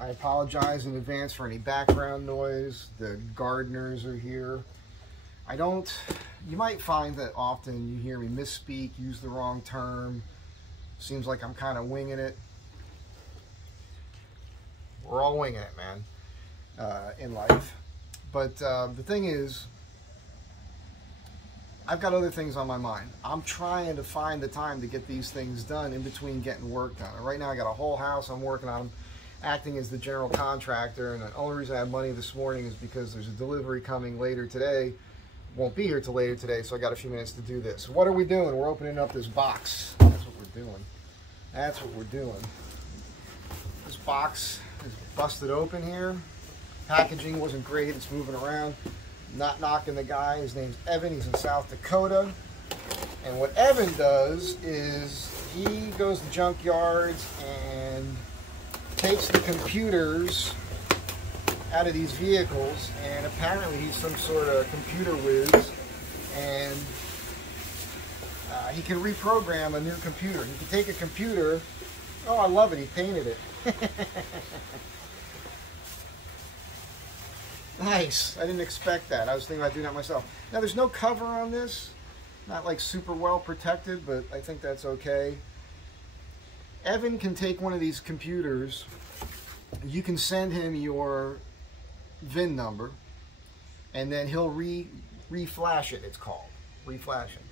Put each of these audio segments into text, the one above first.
I apologize in advance for any background noise. The gardeners are here. You might find that often you hear me misspeak, use the wrong term. Seems like I'm kind of winging it. We're all winging it, man, in life. But the thing is, I've got other things on my mind. I'm trying to find the time to get these things done in between getting work done. And right now I got a whole house I'm working on, acting as the general contractor, and the only reason I have money this morning is because there's a delivery coming later today. Won't be here till later today, so I got a few minutes to do this. What are we doing? We're opening up this box. That's what we're doing. That's what we're doing. This box is busted open here. Packaging wasn't great. It's moving around. Not knocking the guy. His name's Evan. He's in South Dakota. And what Evan does is he goes to junkyards and takes the computers out of these vehicles, and apparently he's some sort of computer whiz, and he can reprogram a new computer. He can take a computer. Oh, I love it. He painted it. Nice. I didn't expect that. I was thinking about doing that myself. Now, there's no cover on this. Not like super well protected, but I think that's okay. Evan can take one of these computers. You can send him your VIN number, and then he'll reflash it, it's called. Reflashing.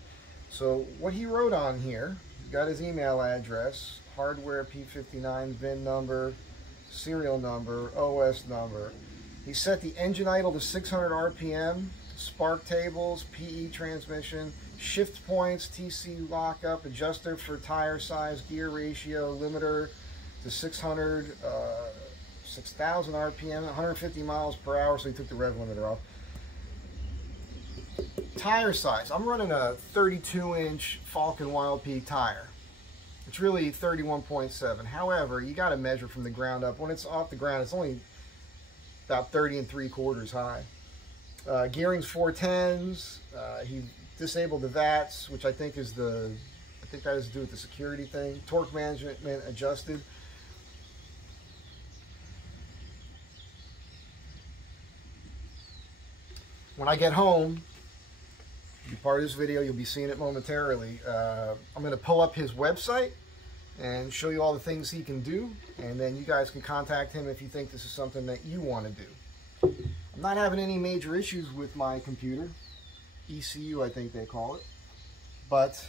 So what he wrote on here, got his email address, hardware P59, VIN number, serial number, OS number. He set the engine idle to 600 RPM, spark tables, PE transmission, shift points, TC lockup, adjuster for tire size, gear ratio, limiter to 600, 6,000 RPM, 150 miles per hour, so he took the rev limiter off. Tire size, I'm running a 32-inch Falcon Wild Peak tire. It's really 31.7. However, you got to measure from the ground up. When it's off the ground, it's only about 30 3/4 high. Gearing's 410s. He disabled the VATs, which I think is that has to do with the security thing. Torque management adjusted. When I get home, be part of this video, you'll be seeing it momentarily. I'm going to pull up his website and show you all the things he can do, and then you guys can contact him if you think this is something that you want to do. I'm not having any major issues with my computer, ECU I think they call it, but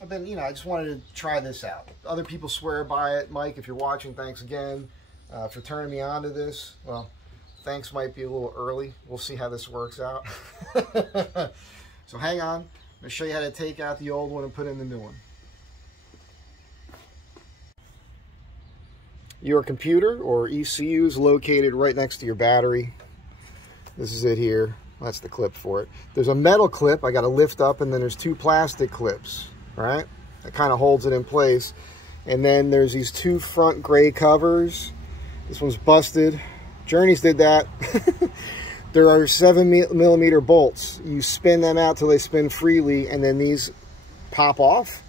I've been, I just wanted to try this out. Other people swear by it. Mike, if you're watching, thanks again for turning me on to this. Well, thanks might be a little early. We'll see how this works out. So hang on. I'm going to show you how to take out the old one and put in the new one. Your computer or ECU is located right next to your battery. This is it here. That's the clip for it. There's a metal clip I got to lift up, and then there's two plastic clips, right? That kind of holds it in place. And then there's these two front gray covers. This one's busted. Journeys did that. There are 7mm bolts. You spin them out till they spin freely, and then these pop off.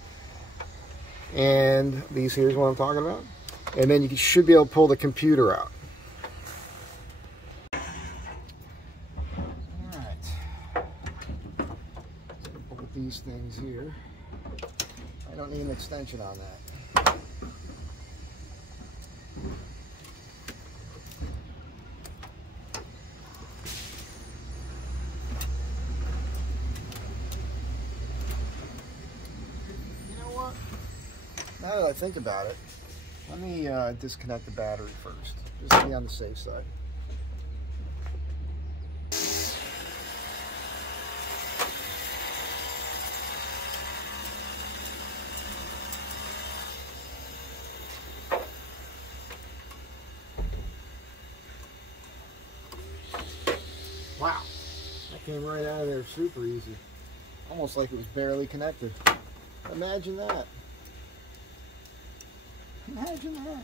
And these here's what I'm talking about. And then you should be able to pull the computer out. All right. Put these things here. I don't need an extension on that. Now that I think about it, let me disconnect the battery first, just to be on the safe side. Wow, that came right out of there super easy. Almost like it was barely connected. Imagine that. Imagine that.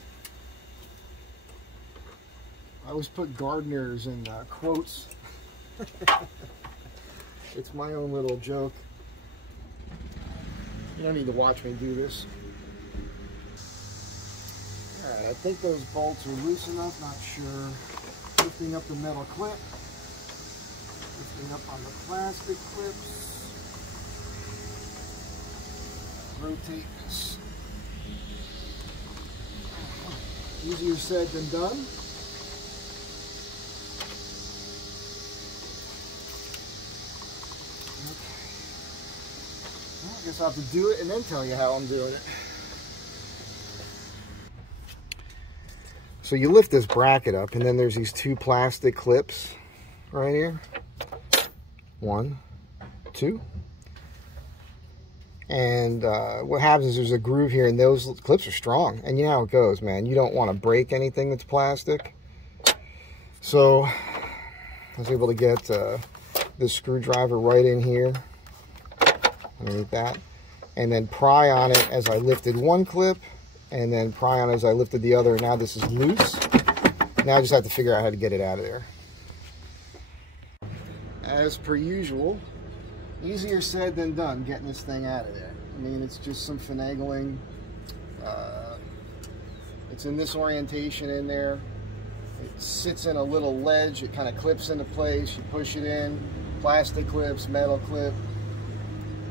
I always put gardeners in quotes. It's my own little joke. You don't need to watch me do this. Alright. Alright, I think those bolts are loose enough, not sure. Lifting up the metal clip. Lifting up on the plastic clips. Rotate this. Easier said than done. Okay. Well, I guess I'll have to do it and then tell you how I'm doing it. So you lift this bracket up, and then there's these two plastic clips right here. 1, 2. And what happens is there's a groove here, and those clips are strong. And you know how it goes, man. You don't want to break anything that's plastic. So I was able to get this screwdriver right in here, underneath that, and then pry on it as I lifted one clip, and then pry on it as I lifted the other. Now this is loose. Now I just have to figure out how to get it out of there. As per usual, easier said than done getting this thing out of there. I mean, it's just some finagling. It's in this orientation in there. It sits in a little ledge. It kind of clips into place. You push it in. Plastic clips, metal clip.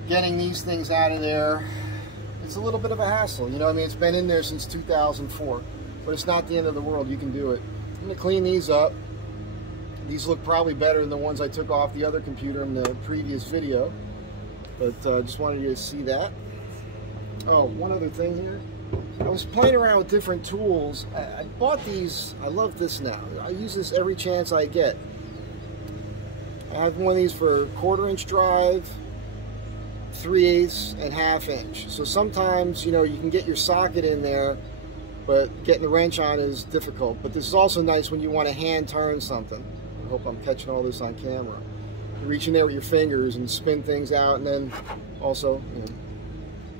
Getting these things out of there, it's a little bit of a hassle. You know what I mean? It's been in there since 2004, but it's not the end of the world. You can do it. I'm going to clean these up. These look probably better than the ones I took off the other computer in the previous video, but just wanted you to see that. Oh, one other thing here. I was playing around with different tools. I bought these. I love this now. I use this every chance I get. I have one of these for 1/4 inch drive, 3/8 and 1/2 inch. So sometimes, you know, you can get your socket in there, but getting the wrench on is difficult. But this is also nice when you want to hand turn something. I hope I'm catching all this on camera. You reach in there with your fingers and spin things out, and then also, you know,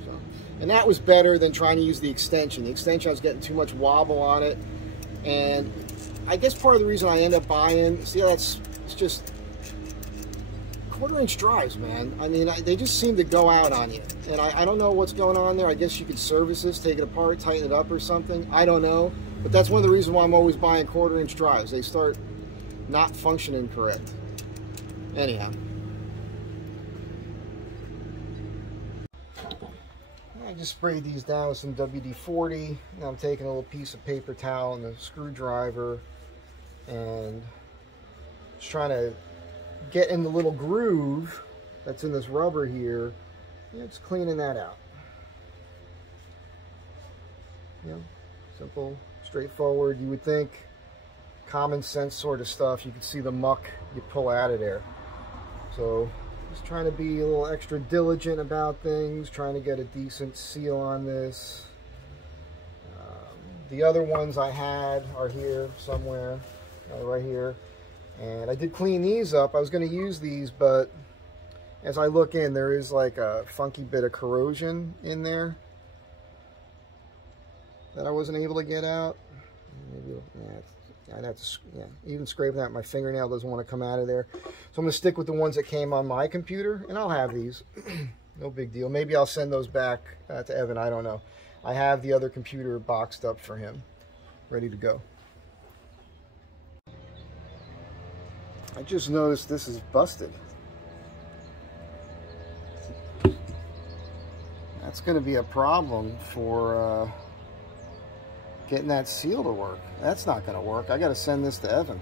so. And that was better than trying to use the extension. The extension, I was getting too much wobble on it, and I guess part of the reason I end up buying, see how it's just 1/4 inch drives, man. I mean, they just seem to go out on you, and I don't know what's going on there. I guess you could service this, take it apart, tighten it up or something. I don't know, but that's one of the reasons why I'm always buying 1/4 inch drives. They start not functioning correct. Anyhow, I just sprayed these down with some WD-40. Now I'm taking a little piece of paper towel and a screwdriver and just trying to get in the little groove that's in this rubber here. Yeah, just cleaning that out. You know, simple, straightforward. You would think common sense sort of stuff. You can see the muck you pull out of there. So just trying to be a little extra diligent about things, trying to get a decent seal on this. The other ones I had are here somewhere, right here. And I did clean these up. I was going to use these, but as I look in, there is like a funky bit of corrosion in there that I wasn't able to get out. Maybe, yeah, I'd have to, yeah, even scraping that, my fingernail doesn't want to come out of there. So I'm going to stick with the ones that came on my computer, and I'll have these. No big deal. Maybe I'll send those back to Evan. I don't know. I have the other computer boxed up for him, ready to go. I just noticed this is busted. That's going to be a problem for getting that seal to work. That's not going to work. I got to send this to Evan.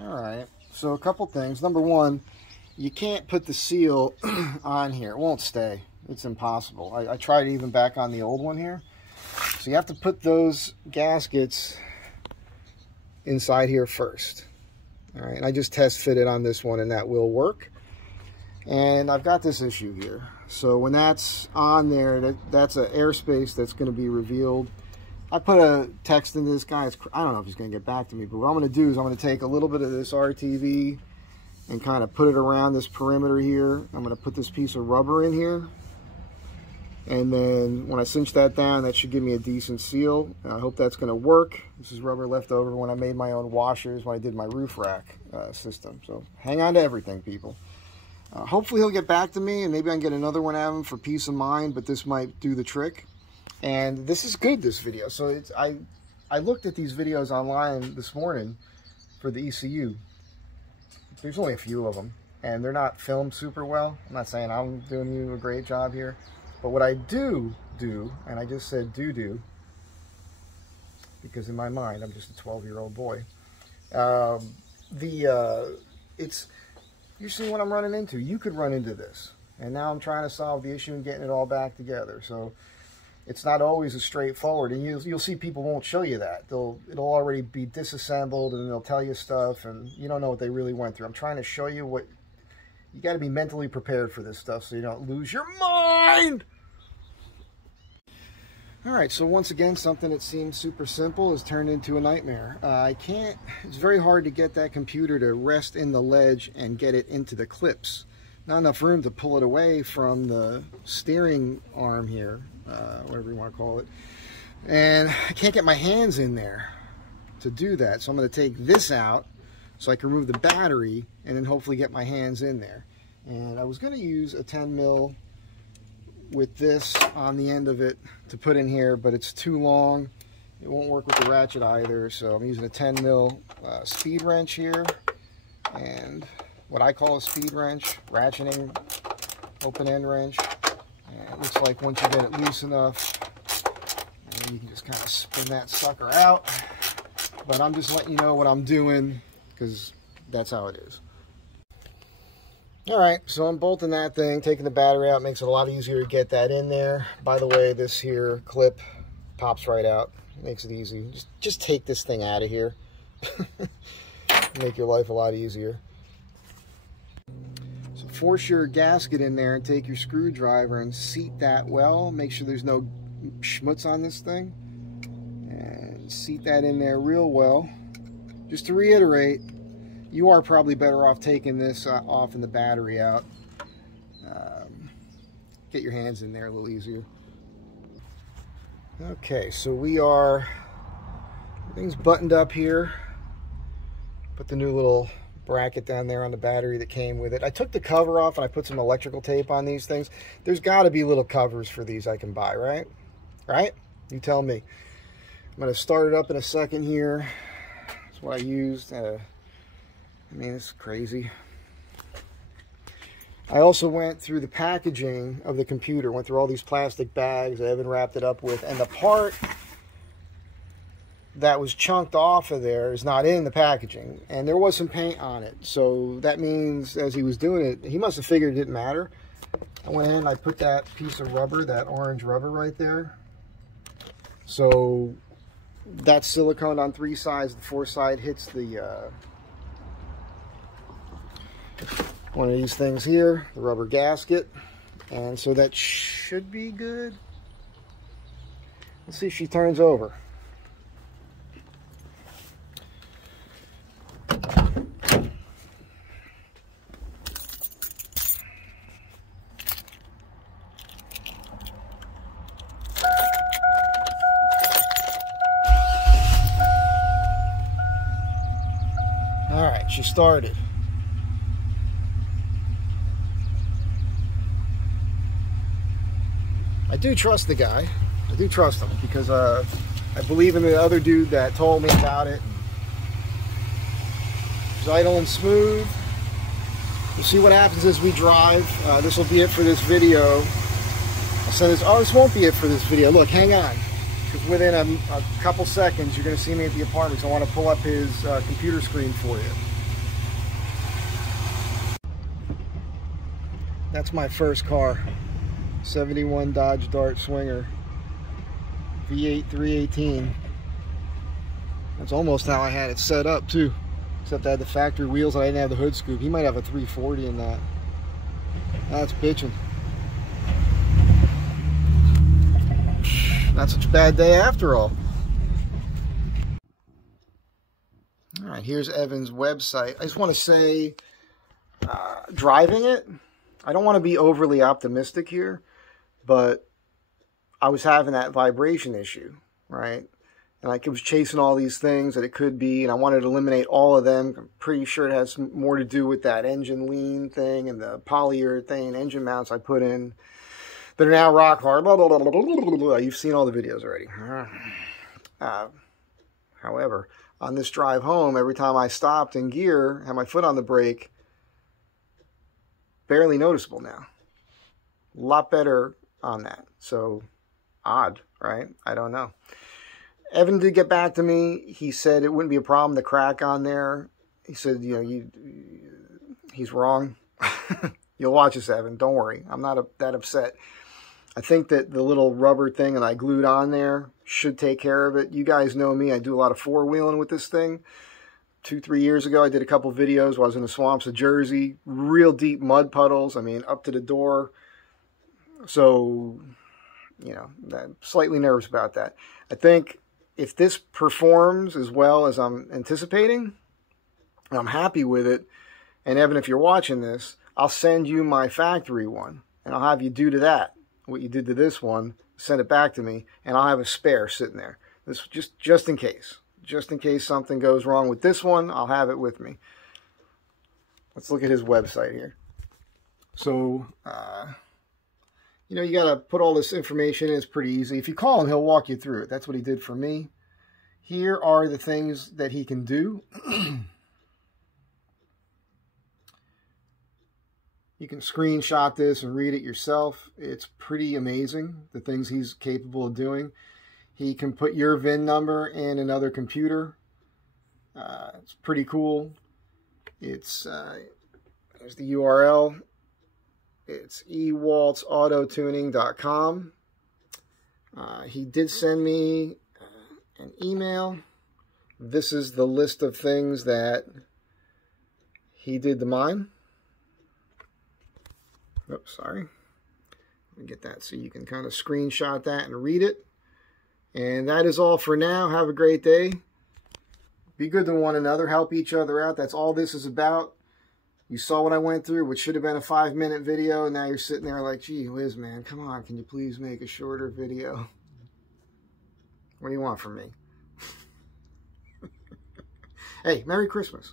All right. So a couple things. Number one, you can't put the seal on here. It won't stay. It's impossible. I tried even back on the old one here. So you have to put those gaskets inside here first. All right. And I just test fitted on this one, and that will work. And I've got this issue here. So when that's on there, that's an airspace that's going to be revealed. I put a text into this guy. I don't know if he's going to get back to me, but what I'm going to do is I'm going to take a little bit of this RTV and kind of put it around this perimeter here. I'm going to put this piece of rubber in here. And then when I cinch that down, that should give me a decent seal. I hope that's going to work. This is rubber left over when I made my own washers when I did my roof rack system. So hang on to everything, people. Hopefully he'll get back to me, and maybe I can get another one out of him for peace of mind, but this might do the trick. And this is good, this video. So I looked at these videos online this morning for the ECU. There's only a few of them, and they're not filmed super well. I'm not saying I'm doing you a great job here, but what I do, and I just said do, because in my mind, I'm just a 12-year-old boy. You see what I'm running into. You could run into this. And now I'm trying to solve the issue and getting it all back together. So it's not always as straightforward. And you'll see people won't show you that. It'll already be disassembled, and they'll tell you stuff, and you don't know what they really went through. I'm trying to show you what... You got to be mentally prepared for this stuff so you don't lose your mind! Alright, so once again, something that seems super simple has turned into a nightmare. It's very hard to get that computer to rest in the ledge and get it into the clips. Not enough room to pull it away from the steering arm here, whatever you want to call it. And I can't get my hands in there to do that. So I'm going to take this out so I can remove the battery and then hopefully get my hands in there. And I was going to use a 10 mil with this on the end of it to put in here, but it's too long. It won't work with the ratchet either, so I'm using a 10 mil speed wrench here, and what I call a speed wrench, ratcheting open end wrench. And it looks like once you get it loose enough, you can just kind of spin that sucker out. But I'm just letting you know what I'm doing, because that's how it is. Alright, so I'm bolting that thing, taking the battery out, makes it a lot easier to get that in there. By the way, this here clip pops right out, makes it easy. Just take this thing out of here. Make your life a lot easier. So force your gasket in there and take your screwdriver and seat that well. Make sure there's no schmutz on this thing. And seat that in there real well. Just to reiterate, you are probably better off taking this off and the battery out. Get your hands in there a little easier. Okay, so everything's buttoned up here. Put the new little bracket down there on the battery that came with it. I took the cover off and I put some electrical tape on these things. There's got to be little covers for these I can buy, right? Right? You tell me. I'm going to start it up in a second here. That's what I used. I mean, it's crazy. I also went through the packaging of the computer, went through all these plastic bags that Evan wrapped it up with, and the part that was chunked off of there is not in the packaging, and there was some paint on it. So that means as he was doing it, he must have figured it didn't matter. I went in and I put that piece of rubber, that orange rubber right there. So that's silicone on 3 sides. The 4th side hits the one of these things here, the rubber gasket, and so that should be good. Let's see if she turns over. All right, she started. I do trust the guy. I do trust him because I believe in the other dude that told me about it. It's idle and smooth. We'll see what happens as we drive. This will be it for this video. I'll send this. Oh, this won't be it for this video. Look, hang on. Because within a couple seconds, you're going to see me at the apartment. So I want to pull up his computer screen for you. That's my first car. 71 Dodge Dart Swinger. V8 318. That's almost how I had it set up too. Except I had the factory wheels and I didn't have the hood scoop. He might have a 340 in that. That's bitching. Not such a bad day after all. Alright, here's Evan's website. I just want to say, driving it, I don't want to be overly optimistic here, but I was having that vibration issue, right? and I was chasing all these things that it could be, and I wanted to eliminate all of them. I'm pretty sure it has more to do with that engine lean thing and the polyurethane engine mounts I put in that are now rock hard. Blah, blah, blah, blah, blah, blah. You've seen all the videos already. However, on this drive home, every time I stopped in gear, had my foot on the brake, barely noticeable now. A lot better on that. So, odd, right? I don't know. Evan did get back to me. He said it wouldn't be a problem, the crack on there. He said, you know, he's wrong. You'll watch this, Evan. Don't worry. I'm not that upset. I think that the little rubber thing that I glued on there should take care of it. You guys know me. I do a lot of four-wheeling with this thing. 2-3 years ago, I did a couple videos while I was in the swamps of Jersey. Real deep mud puddles. I mean, up to the door. So, you know, I'm slightly nervous about that. I think if this performs as well as I'm anticipating, and I'm happy with it, and Evan, if you're watching this, I'll send you my factory one, and I'll have you do to that what you did to this one, send it back to me, and I'll have a spare sitting there. This just in case. Just in case something goes wrong with this one, I'll have it with me. Let's look at his website here. So, you know, you got to put all this information in. It's pretty easy. If you call him, he'll walk you through it. That's what he did for me. Here are the things that he can do. You can screenshot this and read it yourself. It's pretty amazing, the things he's capable of doing. He can put your VIN number in another computer. It's pretty cool. It's, there's the URL. It's ewaltzautotuning.com. He did send me an email. This is the list of things that he did to mine. Oops, sorry. Let me get that so you can kind of screenshot that and read it. And that is all for now. Have a great day. Be good to one another. Help each other out. That's all this is about. You saw what I went through, which should have been a 5-minute video, and now you're sitting there like, gee whiz, man, come on, can you please make a shorter video? What do you want from me? Hey, Merry Christmas.